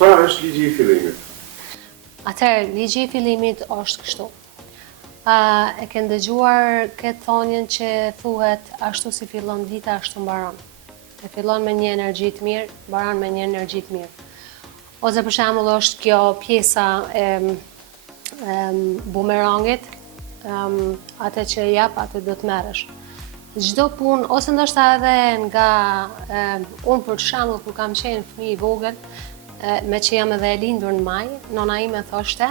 Çfarë është ligji I fillimit? Atëherë, ligji I fillimit është kështu. E ke ndëgjuar këtë thonjën që thuhet ashtu si fillon dita, ashtu mbaron. E fillon me një energji të mirë, mbaron me një energji të mirë. Ose për shembull është kjo pjesa e bumerangit, atë që jap, atë do të merresh. Çdo punë, ose ndoshta edhe nga unë për shembull kur kam qenë fëmijë I vogël, me që jam edhe e lindur në maj, nona ime thoshte,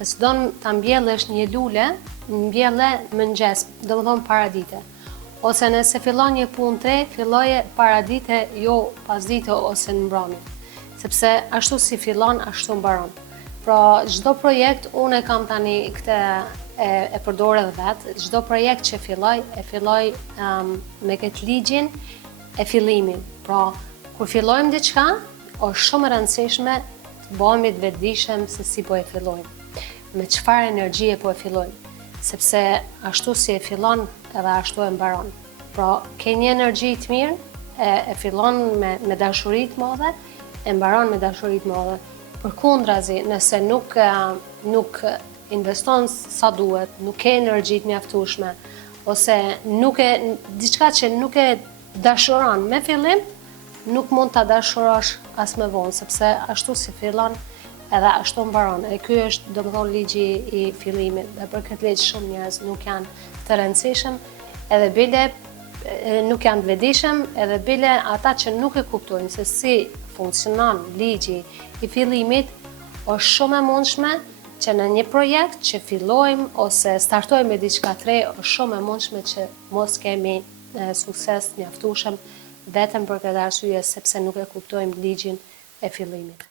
s'don ta mbjellësh një lule, mbjelle mëngjes, domethënë paradite. Ose nëse fillon një punë tre, filloje paradite, jo pasdite ose në mbrëmje. Sepse ashtu si fillon, ashtu mbaron. Pra, çdo projekt unë e kam tani këtë e përdor edhe vetë, çdo projekt që e filloj me këtë ligjin e fillimin. Pra, kur fillojmë diçka, është shumë e rëndësishme të bëhemi të vetëdijshëm se si po e fillojmë. Me çfarë energjie po e fillojmë. Sepse ashtu si e fillon, edhe ashtu e mbaron. Pra, ke një energji të mirë, e fillon me dashuri të madhe, e mbaron me dashuri të madhe. Përkundrazi, nëse nuk investon sa duhet, nuk ke energji të mjaftueshme, ose diçka që nuk e dashuron me fillim, nuk mund ta dashurosh as më vonë, sepse ashtu si fillon, edhe ashtu mbaron. E ky është domethënë ligji I fillimit. Dhe për këtë ligj shumë njerëz nuk janë të rëndësishëm, edhe bile nuk janë të vetëdijshëm, edhe bile ata që nuk e kuptojnë se si funksionon ligji I fillimit, është shumë e mundshme që në një projekt që fillojmë ose startojmë me diçka të re, është shumë e mundshme që mos kemi sukses të mjaftueshëm vetëm për këtë arsye sepse nuk e kuptojmë ligjin e fillimit.